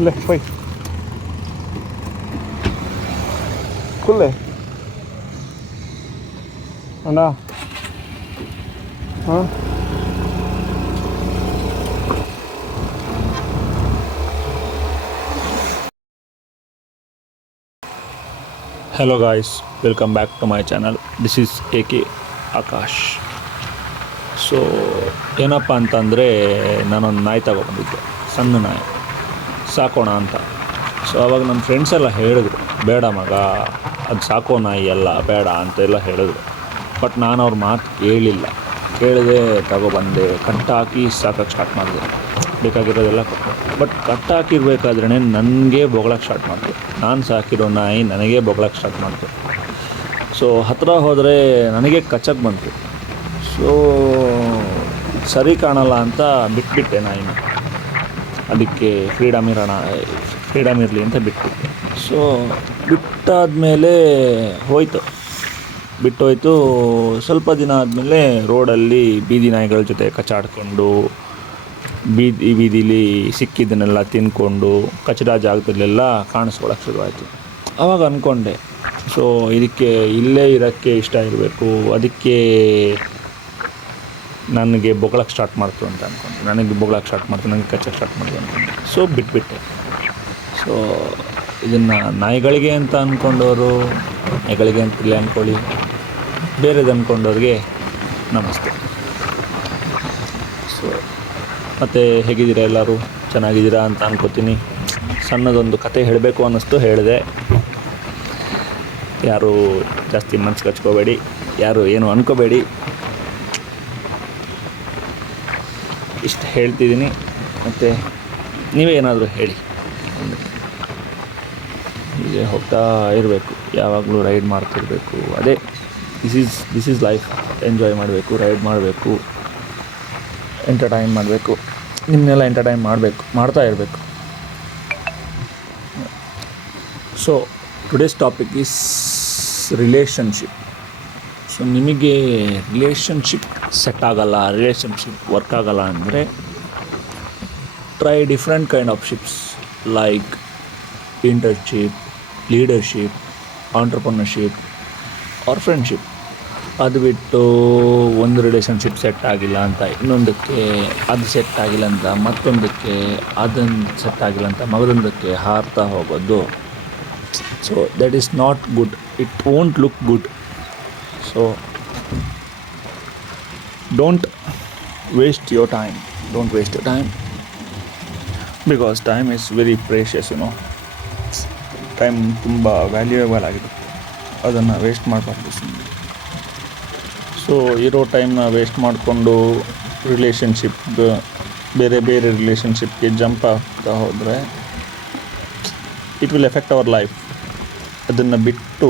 ಕುಲ್ಲೆ pi ಕುಲ್ಲೆ ಅಣ್ಣ ಹಾಂ Hello guys, welcome back to my channel. This is AK Akash. So ಏನಪ್ಪ ಅಂತಂದರೆ ನಾನೊಂದು ನಾಯಿ ತಗೊಬಂದಿದ್ದೆ, ಸಣ್ಣ ನಾಯಿ ಸಾಕೋಣ ಅಂತ. ಸೊ ಆವಾಗ ನಮ್ಮ ಫ್ರೆಂಡ್ಸ್ ಎಲ್ಲ ಹೇಳಿದ್ರು, ಬೇಡ ಮಗ ಅದು ಸಾಕೋ ನಾಯಿ ಎಲ್ಲ ಬೇಡ ಅಂತೆಲ್ಲ ಹೇಳಿದ್ರು. ಬಟ್ ನಾನು ಅವ್ರ ಮಾತು ಕೇಳಿದೆ, ತಗೊಬಂದೆ, ಕಟ್ಟಾಕಿ ಸಾಕೋಕ್ಕೆ ಸ್ಟಾರ್ಟ್ ಮಾಡಿದೆ. ಬೇಕಾಗಿರೋದೆಲ್ಲ ಕೊಟ್ಟೆ. ಬಟ್ ಕಟ್ಟಾಕಿರ್ಬೇಕಾದ್ರೇ ನನಗೆ ಬೊಗಳಕ್ಕೆ ಸ್ಟಾರ್ಟ್ ಮಾಡ್ತು. ನಾನು ಸಾಕಿರೋ ನಾಯಿ ನನಗೆ ಬೊಗಳಕ್ಕೆ ಸ್ಟಾರ್ಟ್ ಮಾಡ್ತು. ಸೊ ಹತ್ತಿರ ಹೋದರೆ ನನಗೆ ಕಚ್ಚಕ್ಕೆ ಬಂತು. ಸೊ ಸರಿ ಕಾಣಲ್ಲ ಅಂತ ಬಿಟ್ಬಿಟ್ಟೆ ನಾಯಿನ. ಅದಕ್ಕೆ ಫ್ರೀಡಮ್ ಇರಲಿ ಅಂತ ಬಿಟ್ಬಿಟ್ಟೆ. ಸೊ ಬಿಟ್ಟಾದಮೇಲೆ ಬಿಟ್ಟೋಯ್ತು. ಸ್ವಲ್ಪ ದಿನ ಆದಮೇಲೆ ರೋಡಲ್ಲಿ ಬೀದಿ ನಾಯಿಗಳ ಜೊತೆ ಕಚ್ಚಾಡಿಕೊಂಡು ಬೀದಿಲಿ ಸಿಕ್ಕಿದ್ದನ್ನೆಲ್ಲ ತಿಂದ್ಕೊಂಡು ಕಚಡ ಜಾಗದಲ್ಲೆಲ್ಲ ಕಾಣಿಸ್ಕೊಳಕ್ಕೆ ಶುರುವಾಯಿತು. ಆವಾಗ ಅಂದ್ಕೊಂಡೆ, ಸೊ ಇದಕ್ಕೆ ಇಲ್ಲೇ ಇರೋಕ್ಕೆ ಇಷ್ಟ ಇರಬೇಕು, ಅದಕ್ಕೆ ನನಗೆ ಬೊಗಳಕ್ಕೆ ಸ್ಟಾರ್ಟ್ ಮಾಡ್ತು ಅಂತ ಅಂದ್ಕೊಂಡೆ. ನನಗೆ ಕಚ್ಚಕ್ಕೆ ಸ್ಟಾರ್ಟ್ ಮಾಡ್ತು ಅಂದ್ಕೊಂಡೆ. ಸೊ ಬಿಟ್ಬಿಟ್ಟೆ. ಸೊ ಇದನ್ನು ನಾಯಿಗಳಿಗೆ ಅಂತ ಅಂದ್ಕೊಂಡವರು ನಾಯಿಗಳಿಗೆ ಅಂತಿಲ್ಲ ಅಂದ್ಕೊಳ್ಳಿ, ಬೇರೆದು ಅಂದ್ಕೊಂಡವ್ರಿಗೆ ನಮಸ್ತೆ. ಸೊ ಮತ್ತು ಹೇಗಿದ್ದೀರಾ ಎಲ್ಲರೂ? ಚೆನ್ನಾಗಿದ್ದೀರಾ ಅಂತ ಅನ್ಕೋತೀನಿ. ಸಣ್ಣದೊಂದು ಕತೆ ಹೇಳಬೇಕು ಅನ್ನಿಸ್ತು, ಹೇಳಿದೆ. ಯಾರು ಜಾಸ್ತಿ ಮನ್ಸು ಕಚ್ಕೋಬೇಡಿ, ಯಾರು ಏನು ಅಂದ್ಕೋಬೇಡಿ. ಇಷ್ಟು ಹೇಳ್ತಿದ್ದೀನಿ. ಮತ್ತು ನೀವೇ ಏನಾದರೂ ಹೇಳಿ. ಹೀಗೆ ಹೋಗ್ತಾ ಇರಬೇಕು, ಯಾವಾಗಲೂ ರೈಡ್ ಮಾಡ್ತಿರಬೇಕು. ಅದೇ ದಿಸ್ ಈಸ್ ಲೈಫ್. ಎಂಜಾಯ್ ಮಾಡಬೇಕು, ರೈಡ್ ಮಾಡಬೇಕು, ಎಂಟರ್ಟೈನ್ ಮಾಡಬೇಕು, ನಿಮ್ಮನ್ನೆಲ್ಲ ಎಂಟರ್ಟೈನ್ ಮಾಡ್ತಾ ಇರಬೇಕು. So today's topic is relationship. So ನಿಮಗೆ ರಿಲೇಷನ್ಶಿಪ್ ಸೆಟ್ ಆಗಲ್ಲ, ರಿಲೇಷನ್ಶಿಪ್ ವರ್ಕ್ ಆಗಲ್ಲ ಅಂದರೆ try different kind of ships like internship, leadership, entrepreneurship or friendship. ಅದು ಬಿಟ್ಟು ಒಂದು ರಿಲೇಷನ್ಶಿಪ್ ಸೆಟ್ ಆಗಿಲ್ಲ ಅಂತ ಇನ್ನೊಂದಕ್ಕೆ, ಅದು ಸೆಟ್ ಆಗಿಲ್ಲ ಅಂತ ಮತ್ತೊಂದಕ್ಕೆ, ಅದನ್ನು ಸೆಟ್ ಆಗಿಲ್ಲ ಅಂತ ಮಗದೊಂದಕ್ಕೆ ಹಾರ್ತಾ ಹೋಗೋದು. So that is not good. It won't look good. So don't waste your time because time is very precious. Time ತುಂಬ ವ್ಯಾಲ್ಯೂಯಬಲ್ ಆಗಿದೆ, ಅದನ್ನು ವೇಸ್ಟ್ ಮಾಡಬಾರ್ದು ಸುಮ್ಮನೆ. ಸೊ ಇರೋ ಟೈಮ್ನ ವೇಸ್ಟ್ ಮಾಡಿಕೊಂಡು ಬೇರೆ ರಿಲೇಷನ್ಶಿಪ್ಗೆ ಜಂಪ್ ಆಗ್ತಾ ಹೋದರೆ it will effect our life. ಅದನ್ನು ಬಿಟ್ಟು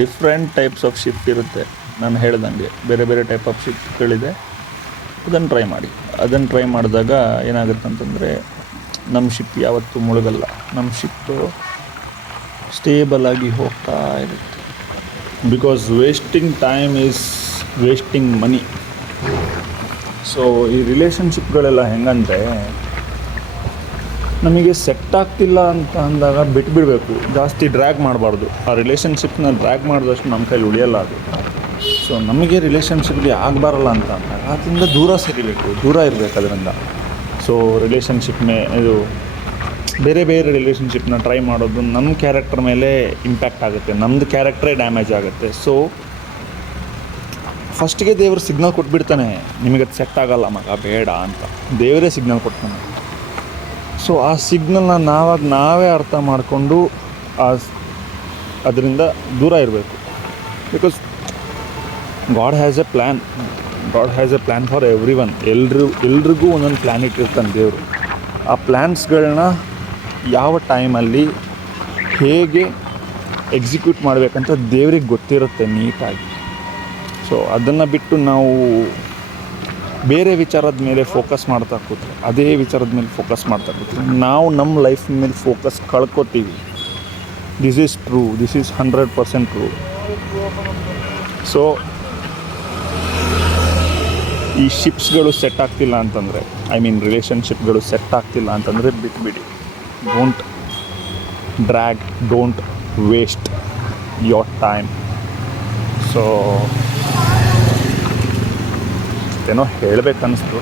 ಡಿಫ್ರೆಂಟ್ ಟೈಪ್ಸ್ ಆಫ್ ಶಿಪ್ ಇರುತ್ತೆ. ನಾನು ಹೇಳ್ದಂಗೆ ಬೇರೆ ಟೈಪ್ ಆಫ್ ಶಿಪ್ಗಳಿದೆ, ಅದನ್ನು ಟ್ರೈ ಮಾಡಿ. ಅದನ್ನು ಟ್ರೈ ಮಾಡಿದಾಗ ಏನಾಗುತ್ತೆ ಅಂತಂದರೆ ನಮ್ಮ ಶಿಪ್ ಯಾವತ್ತೂ ಮುಳುಗಲ್ಲ. ನಮ್ಮ ಶಿಪ್ಪು ಸ್ಟೇಬಲ್ ಆಗಿ ಹೋಗ್ತಾ ಇರುತ್ತೆ. Because wasting time is wasting money. So ಈ ರಿಲೇಷನ್ಶಿಪ್ಗಳೆಲ್ಲ ಹೆಂಗಂದರೆ, ನಮಗೆ ಸೆಟ್ ಆಗ್ತಿಲ್ಲ ಅಂತ ಅಂದಾಗ ಬಿಟ್ಬಿಡಬೇಕು, ಜಾಸ್ತಿ ಡ್ರ್ಯಾಗ್ ಮಾಡಬಾರ್ದು. ಆ ರಿಲೇಷನ್ಶಿಪ್ನ ಡ್ರ್ಯಾಗ್ ಮಾಡಿದಷ್ಟು ನಮ್ಮ ಕೈಲಿ ಉಳಿಯಲ್ಲ ಅದು. ಸೊ ನಮಗೆ ರಿಲೇಷನ್ಶಿಪ್ಗೆ ಆಗಬಾರಲ್ಲ ಅಂತ ಅಂದಾಗ ಅದರಿಂದ ದೂರ ಇರಬೇಕು ಅದರಿಂದ. ಸೊ ಇದು ಬೇರೆ ರಿಲೇಷನ್ಶಿಪ್ನ ಟ್ರೈ ಮಾಡೋದು ನಮ್ಮ ಕ್ಯಾರೆಕ್ಟರ್ ಮೇಲೆ ಇಂಪ್ಯಾಕ್ಟ್ ಆಗುತ್ತೆ, ನಮ್ಮದು ಕ್ಯಾರೆಕ್ಟ್ರೇ ಡ್ಯಾಮೇಜ್ ಆಗುತ್ತೆ. ಸೊ ಫಸ್ಟಿಗೆ ದೇವರು ಸಿಗ್ನಲ್ ಕೊಟ್ಬಿಡ್ತಾನೆ, ನಿಮಗದು ಸೆಟ್ ಆಗಲ್ಲ ಮಗ ಬೇಡ ಅಂತ. ದೇವರೇ ಸಿಗ್ನಲ್ ಕೊಡ್ತಾನೆ. ಸೊ ಆ ಸಿಗ್ನಲ್ನ ನಾವೇ ಅರ್ಥ ಮಾಡಿಕೊಂಡು ಅದರಿಂದ ದೂರ ಇರಬೇಕು. Because god has A plan for every one. ಎಲ್ರಿಗೂ ಒಂದೊಂದು ಪ್ಲ್ಯಾನ್ ಇಟ್ಟಿರ್ತಾನೆ ದೇವರು. ಆ ಪ್ಲ್ಯಾನ್ಸ್ಗಳನ್ನ ಯಾವ ಟೈಮಲ್ಲಿ ಹೇಗೆ ಎಕ್ಸಿಕ್ಯೂಟ್ ಮಾಡಬೇಕಂತ ದೇವ್ರಿಗೆ ಗೊತ್ತಿರುತ್ತೆ ನೀಟಾಗಿ. ಸೊ ಅದನ್ನು ಬಿಟ್ಟು ನಾವು ಬೇರೆ ವಿಚಾರದ ಮೇಲೆ ಫೋಕಸ್ ಮಾಡ್ತಾ ಕೂತ್ರೆ, ಅದೇ ವಿಚಾರದ ಮೇಲೆ ಫೋಕಸ್ ಮಾಡ್ತಾ ಕೂತ್ರೆ ನಾವು ನಮ್ಮ ಲೈಫ್ ಮೇಲೆ ಫೋಕಸ್ ಕಳ್ಕೊತೀವಿ. This is 100% true. ಸೊ ಈ ಶಿಪ್ಸ್ಗಳು ಸೆಟ್ ಆಗ್ತಿಲ್ಲ ಅಂತಂದರೆ, ರಿಲೇಷನ್ಶಿಪ್ಗಳು ಸೆಟ್ ಆಗ್ತಿಲ್ಲ ಅಂತಂದರೆ ಬಿಟ್ಬಿಡಿ. Don't drag, don't waste your time. So ಏನೋ ಹೇಳಬೇಕನ್ನಿಸ್ತು,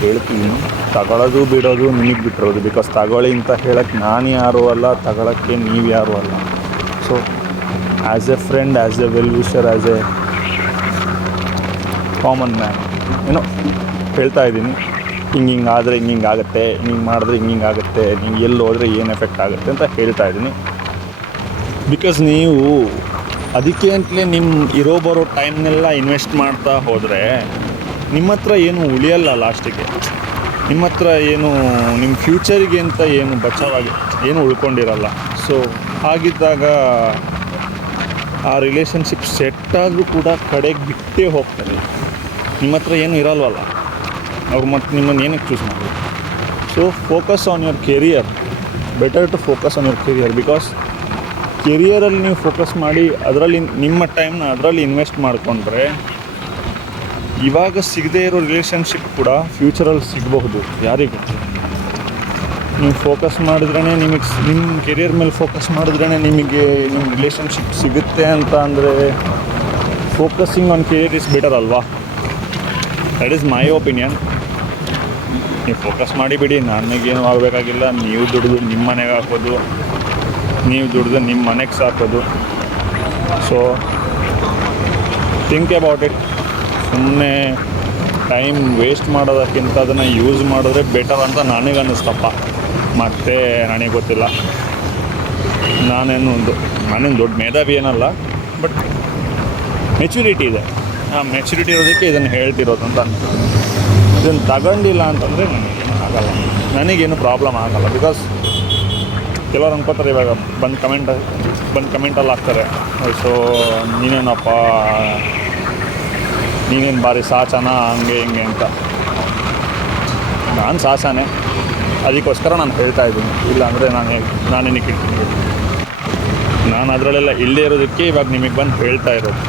ಹೇಳ್ತೀನಿ. ತಗೊಳ್ಳೋದು ಬಿಡೋದು ನಿಮಗೆ ಬಿಟ್ಟಿರೋದು. ಬಿಕಾಸ್ ತಗೊಳ್ಳಿ ಅಂತ ಹೇಳೋಕ್ಕೆ ನಾನು ಯಾರೂ ಅಲ್ಲ, ತಗೊಳ್ಳೋಕ್ಕೆ ನೀವು ಯಾರೂ ಅಲ್ಲ. So as A friend, as A well wisher, as A common man ಏನೋ ಹೇಳ್ತಾ ಇದ್ದೀನಿ. ಹಿಂಗಾದರೆ ಹಿಂಗಾಗುತ್ತೆ, ಹಿಂಗೆ ಮಾಡಿದ್ರೆ ಹಿಂಗಾಗುತ್ತೆ, ನೀವು ಎಲ್ಲಿ ಹೋದರೆ ಏನು ಎಫೆಕ್ಟ್ ಆಗುತ್ತೆ ಅಂತ ಹೇಳ್ತಾ ಇದ್ದೀನಿ. ಬಿಕಾಸ್ ನೀವು ಅದಕ್ಕೆ ಅಂತಲೇ ನಿಮ್ಮ ಬರೋ ಟೈಮ್ನೆಲ್ಲ ಇನ್ವೆಸ್ಟ್ ಮಾಡ್ತಾ ಹೋದರೆ ನಿಮ್ಮ ಹತ್ರ ಏನು ಉಳಿಯಲ್ಲ. ಲಾಸ್ಟಿಗೆ ನಿಮ್ಮ ಹತ್ರ ಏನು ನಿಮ್ಮ ಫ್ಯೂಚರಿಗೆ ಅಂತ ಏನು ಬಚಾವಾಗಿ ಏನು ಉಳ್ಕೊಂಡಿರಲ್ಲ. ಸೊ ಹಾಗಿದ್ದಾಗ ಆ ರಿಲೇಷನ್ಶಿಪ್ ಸೆಟ್ ಆದರೂ ಕೂಡ ಕಡೆಗೆ ಬಿಟ್ಟೇ ಹೋಗ್ತಾರೆ. ನಿಮ್ಮ ಹತ್ರ ಏನು ಇರಲ್ವಲ್ಲ, ಅವ್ರು ಮತ್ತು ನಿಮ್ಮನ್ನು ಏನಕ್ಕೆ ಚೂಸ್ ಮಾಡಿ. So focus on your career. Better to focus on your career. Because ಕೆರಿಯರಲ್ಲಿ ನೀವು ಫೋಕಸ್ ಮಾಡಿ ಅದರಲ್ಲಿ ನಿಮ್ಮ ಟೈಮ್ನ ಅದರಲ್ಲಿ ಇನ್ವೆಸ್ಟ್ ಮಾಡಿಕೊಂಡ್ರೆ ಇವಾಗ ಸಿಗದೇ ಇರೋ ರಿಲೇಷನ್ಶಿಪ್ ಕೂಡ ಫ್ಯೂಚರಲ್ಲಿ ಸಿಗಬಹುದು, ಯಾರಿಗೆ ಗೊತ್ತು. ನೀವು ಫೋಕಸ್ ಮಾಡಿದ್ರೇ ನಿಮಗೆ ನಿಮ್ಮ ಕೆರಿಯರ್ ಮೇಲೆ ಫೋಕಸ್ ಮಾಡಿದ್ರೇ ನಿಮಗೆ ನಿಮ್ಮ ರಿಲೇಷನ್ಶಿಪ್ ಸಿಗುತ್ತೆ ಅಂತ ಅಂದರೆ focusing on career is better ಅಲ್ವಾ. That is my opinion. ನೀವು ಫೋಕಸ್ ಮಾಡಿಬಿಡಿ, ನನಗೇನು ಆಗಬೇಕಾಗಿಲ್ಲ. ನೀವು ದುಡಿದು ನಿಮ್ಮ ಮನೆಗೆ ಹಾಕೋದು, ನೀವು ದುಡಿದು ನಿಮ್ಮ ಮನೆಗೆ ಸಾಕೋದು. So think about it. ಸುಮ್ಮನೆ ಟೈಮ್ ವೇಸ್ಟ್ ಮಾಡೋದಕ್ಕಿಂತ ಅದನ್ನು ಯೂಸ್ ಮಾಡಿದ್ರೆ ಬೆಟರ್ ಅಂತ ನನಗೆ ಅನ್ನಿಸ್ತಪ್ಪ. ಮತ್ತು ನನಗೆ ಗೊತ್ತಿಲ್ಲ, ನಾನೇನು ದೊಡ್ಡ ಮೇಧಾವಿ ಏನಲ್ಲ, ಬಟ್ ಮೆಚುರಿಟಿ ಇದೆ. ಆ ಮೆಚುರಿಟಿ ಇರೋದಕ್ಕೆ ಇದನ್ನು ಹೇಳ್ತಿರೋದು ಅಂತ ಅನ್ಸುತ್ತೆ. ಇದನ್ನು ತಗೊಂಡಿಲ್ಲ ಅಂತಂದರೆ ನನಗೇನು ಆಗಲ್ಲ, ನನಗೇನು ಪ್ರಾಬ್ಲಮ್ ಆಗಲ್ಲ. ಬಿಕಾಸ್ ಕೆಲವ್ರು ಅನ್ಕೋತಾರೆ, ಇವಾಗ ಬಂದು ಕಮೆಂಟಲ್ಲಿ ಹಾಕ್ತಾರೆ, ಸೊ ನೀನೇನಪ್ಪ, ನೀನೇನು ಭಾರಿ ಸಾಚನ ಹಂಗೆ ಹಿಂಗೆ ಅಂತ. ನಾನು ಸಾಚನೆ, ಅದಕ್ಕೋಸ್ಕರ ನಾನು ಹೇಳ್ತಾ ಇದ್ದೀನಿ. ಇಲ್ಲಾಂದರೆ ನಾನೇನಕ್ಕೆ ಇರ್ತೀನಿ. ನಾನು ಅದರಲ್ಲೆಲ್ಲ ಇಲ್ಲದೇ ಇರೋದಕ್ಕೆ ಇವಾಗ ನಿಮಗೆ ಬಂದು ಹೇಳ್ತಾ ಇರೋದು.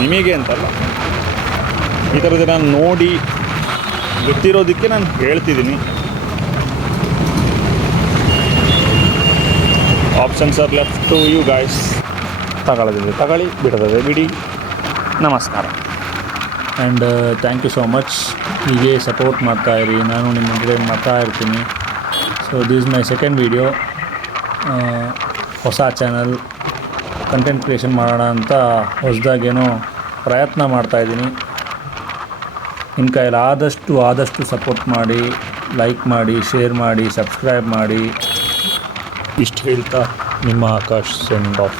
ನಿಮಗೆ ಅಂತಲ್ಲ, ಈ ಥರದ್ದು ನಾನು ನೋಡಿ ಗೊತ್ತಿರೋದಕ್ಕೆ ನಾನು ಹೇಳ್ತಿದ್ದೀನಿ. Options are left to you guys. ತಗೊಳ್ಳೋದಿದೆ ತಗೊಳ್ಳಿ, ಬಿಡೋದಿದೆ ಬಿಡಿ. ನಮಸ್ಕಾರ. And thank you so much. ಹೀಗೆ ಸಪೋರ್ಟ್ ಮಾಡ್ತಾಯಿರಿ, ನಾನು ನಿಮ್ಮ ಎಂಟರ್ಟೈನ್ ಮಾಡ್ತಾ ಇರ್ತೀನಿ. So this my second video. ಹೊಸ ಚಾನಲ್ ಕಂಟೆಂಟ್ ಕ್ರಿಯೇಷನ್ ಮಾಡೋಣ ಅಂತ ಹೊಸದಾಗೇನೋ ಪ್ರಯತ್ನ ಮಾಡ್ತಾಯಿದ್ದೀನಿ. ನಿಮ್ಮ ಕೈಯಲ್ಲಿ ಆದಷ್ಟು ಸಪೋರ್ಟ್ ಮಾಡಿ, ಲೈಕ್ ಮಾಡಿ, ಶೇರ್ ಮಾಡಿ, ಸಬ್ಸ್ಕ್ರೈಬ್ ಮಾಡಿ. ಇಷ್ಟು ಹೇಳ್ತಾ ನಿಮ್ಮ ಆಕಾಶ್ ಸೆಂಡ್ ಆಫ್.